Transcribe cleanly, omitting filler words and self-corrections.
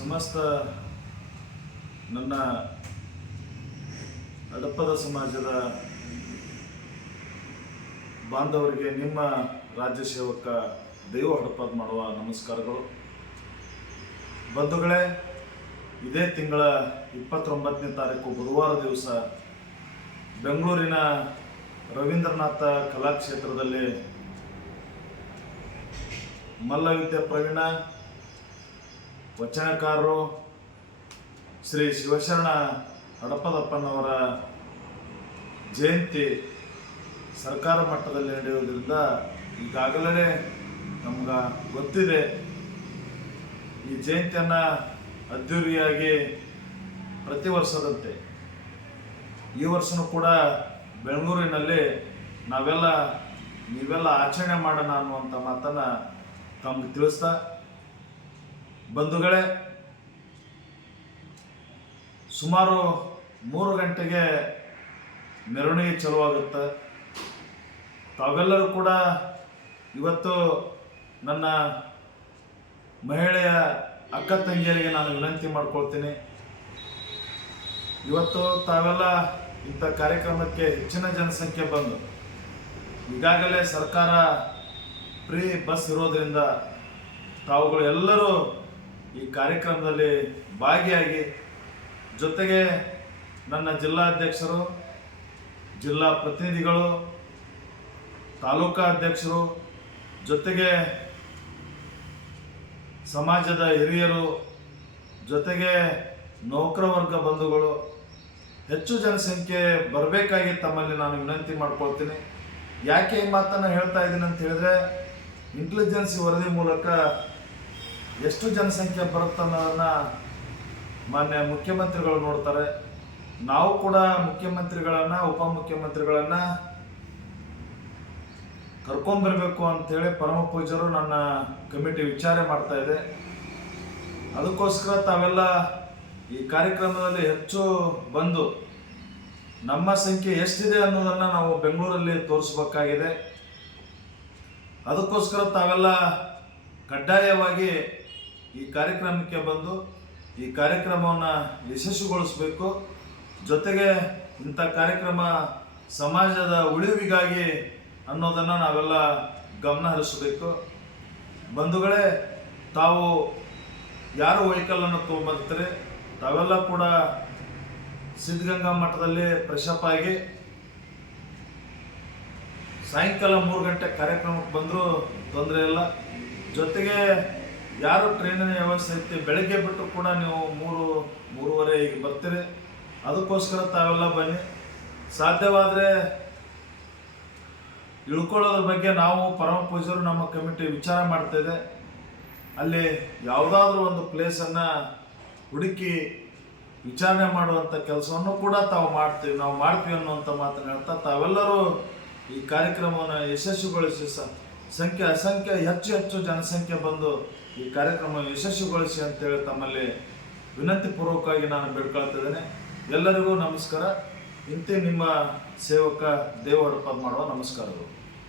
ಸಮಸ್ತ ನನ್ನ ಹಡಪದ ಸಮಾಜದ ಬಾಂಧವರಿಗೆ ನಿಮ್ಮ ರಾಜ್ಯ ಸೇವಕ ದೇವ ಹಡಪದ ಮಾಡುವ ನಮಸ್ಕಾರಗಳು. ಬಂಧುಗಳೇ, ಇದೇ ತಿಂಗಳ 29ನೇ ತಾರೀಕು ಬುಧವಾರ ದಿವಸ ಬೆಂಗಳೂರಿನ ರವೀಂದ್ರನಾಥ ಕಲಾಕ್ಷೇತ್ರದಲ್ಲಿ ಮಲ್ಲವಿದ್ಯಾ ಪ್ರವೀಣ ವಚನಕಾರರು ಶ್ರೀ ಶಿವಶರಣ ಹಡಪದಪ್ಪನವರ ಜಯಂತಿ ಸರ್ಕಾರ ಮಟ್ಟದಲ್ಲಿ ನಡೆಯುವುದರಿಂದ ಈಗಾಗಲೇ ನಮ್ಗೆ ಗೊತ್ತಿದೆ. ಈ ಜಯಂತಿಯನ್ನು ಅದ್ದೂರಿಯಾಗಿ ಪ್ರತಿ ವರ್ಷದಂತೆ ಈ ವರ್ಷವೂ ಕೂಡ ಬೆಂಗಳೂರಿನಲ್ಲಿ ನೀವೆಲ್ಲ ಆಚರಣೆ ಮಾಡೋಣ ಅನ್ನುವಂಥ ಮಾತನ್ನು ತಮಗೆ ತಿಳಿಸ್ತಾ, ಬಂಧುಗಳೇ, ಸುಮಾರು 3 ಗಂಟೆಗೆ ಮೆರವಣಿಗೆ ಚಲುವಾಗುತ್ತೆ. ತಾವೆಲ್ಲರೂ ಕೂಡ ಇವತ್ತು ನನ್ನ ಮಹಿಳೆಯ ಅಕ್ಕ ತಂಗಿಯರಿಗೆ ನಾನು ವಿನಂತಿ ಮಾಡ್ಕೊಳ್ತೀನಿ. ಇವತ್ತು ತಾವೆಲ್ಲ ಇಂಥ ಕಾರ್ಯಕ್ರಮಕ್ಕೆ ಹೆಚ್ಚಿನ ಜನಸಂಖ್ಯೆ ಬಂದು ಈಗಾಗಲೇ ಸರ್ಕಾರ ಫ್ರೀ ಬಸ್ ಇರೋದ್ರಿಂದ ತಾವುಗಳು ಎಲ್ಲರೂ ಈ ಕಾರ್ಯಕ್ರಮದಲ್ಲಿ ಭಾಗಿಯಾಗಿ, ಜೊತೆಗೆ ನನ್ನ ಜಿಲ್ಲಾಧ್ಯಕ್ಷರು, ಜಿಲ್ಲಾ ಪ್ರತಿನಿಧಿಗಳು, ತಾಲೂಕಾ ಅಧ್ಯಕ್ಷರು, ಜೊತೆಗೆ ಸಮಾಜದ ಹಿರಿಯರು, ಜೊತೆಗೆ ನೌಕರ ವರ್ಗ ಬಂಧುಗಳು ಹೆಚ್ಚು ಜನಸಂಖ್ಯೆ ಬರಬೇಕಾಗಿ ತಮ್ಮಲ್ಲಿ ನಾನು ವಿನಂತಿ ಮಾಡ್ಕೊಳ್ತೀನಿ. ಯಾಕೆ ಈ ಮಾತನ್ನು ಹೇಳ್ತಾ ಇದ್ದೀನಿ ಅಂತ ಹೇಳಿದ್ರೆ, ಇಂಟೆಲಿಜೆನ್ಸಿ ವರದಿ ಮೂಲಕ ಎಷ್ಟು ಜನಸಂಖ್ಯೆ ಬರುತ್ತೆ ಅನ್ನೋದನ್ನು ಮಾನ್ಯ ಮುಖ್ಯಮಂತ್ರಿಗಳು ನೋಡ್ತಾರೆ. ನಾವು ಕೂಡ ಮುಖ್ಯಮಂತ್ರಿಗಳನ್ನು, ಉಪಮುಖ್ಯಮಂತ್ರಿಗಳನ್ನು ಕರ್ಕೊಂಡ್ಬರ್ಬೇಕು ಅಂತೇಳಿ ಪರಮ ಪೂಜ್ಯರು ನನ್ನ ಕಮಿಟಿ ವಿಚಾರ ಮಾಡ್ತಾ ಇದೆ. ಅದಕ್ಕೋಸ್ಕರ ತಾವೆಲ್ಲ ಈ ಕಾರ್ಯಕ್ರಮದಲ್ಲಿ ಹೆಚ್ಚು ಬಂದು ನಮ್ಮ ಸಂಖ್ಯೆ ಎಷ್ಟಿದೆ ಅನ್ನೋದನ್ನು ನಾವು ಬೆಂಗಳೂರಲ್ಲಿ ತೋರಿಸ್ಬೇಕಾಗಿದೆ. ಅದಕ್ಕೋಸ್ಕರ ತಾವೆಲ್ಲ ಕಡ್ಡಾಯವಾಗಿ ಈ ಕಾರ್ಯಕ್ರಮಕ್ಕೆ ಬಂದು ಈ ಕಾರ್ಯಕ್ರಮವನ್ನು ಯಶಸ್ವಿಗೊಳಿಸಬೇಕು. ಜೊತೆಗೆ ಇಂಥ ಕಾರ್ಯಕ್ರಮ ಸಮಾಜದ ಉಳಿವಿಗಾಗಿ ಅನ್ನೋದನ್ನು ನಾವೆಲ್ಲ ಗಮನ ಹರಿಸಬೇಕು. ಬಂಧುಗಳೇ, ತಾವು ಯಾರು ವೆಹಿಕಲನ್ನು ತೊಗೊಂಬರ್ತಾರೆ ತಾವೆಲ್ಲ ಕೂಡ ಸಿದ್ಧಗಂಗಾ ಮಠದಲ್ಲಿ ಫ್ರೆಶಪ್ ಆಗಿ ಸಾಯಂಕಾಲ 3 ಗಂಟೆ ಕಾರ್ಯಕ್ರಮಕ್ಕೆ ಬಂದರೂ ತೊಂದರೆ ಇಲ್ಲ. ಜೊತೆಗೆ ಯಾರು ಟ್ರೈನಿನ ವ್ಯವಸ್ಥೆ ಐತಿ ಬೆಳಗ್ಗೆ ಬಿಟ್ಟು ಕೂಡ ನೀವು 3-3:30 ಈಗ ಬರ್ತೀರಿ. ಅದಕ್ಕೋಸ್ಕರ ತಾವೆಲ್ಲ ಬನ್ನಿ. ಸಾಧ್ಯವಾದರೆ ಇಳ್ಕೊಳ್ಳೋದ್ರ ಬಗ್ಗೆ ನಾವು ಪರಮ ಪೂಜ್ಯರು ನಮ್ಮ ಕಮಿಟಿ ವಿಚಾರ ಮಾಡ್ತಾಯಿದೆ. ಅಲ್ಲಿ ಯಾವುದಾದ್ರೂ ಒಂದು ಪ್ಲೇಸನ್ನು ಹುಡುಕಿ ವಿಚಾರಣೆ ಮಾಡುವಂಥ ಕೆಲಸವನ್ನು ಕೂಡ ನಾವು ಮಾಡ್ತೀವಿ ಅನ್ನುವಂಥ ಮಾತನ್ನು ಹೇಳ್ತಾ, ತಾವೆಲ್ಲರೂ ಈ ಕಾರ್ಯಕ್ರಮವನ್ನು ಯಶಸ್ವಿಗೊಳಿಸಿ ಅಸಂಖ್ಯ ಹೆಚ್ಚು ಜನಸಂಖ್ಯೆ ಬಂದು ಈ ಕಾರ್ಯಕ್ರಮ ಯಶಸ್ವಿಗೊಳಿಸಿ ಅಂತೇಳಿ ತಮ್ಮಲ್ಲಿ ವಿನಂತಿ ಪೂರ್ವಕವಾಗಿ ನಾನು ಬೇಡ್ಕೊಳ್ತಿದ್ದೇನೆ. ಎಲ್ಲರಿಗೂ ನಮಸ್ಕಾರ. ಇಂತೆ ನಿಮ್ಮ ಸೇವಕ ದೇವ ಹಡಪದ ಮಾಡುವ ನಮಸ್ಕಾರಗಳು.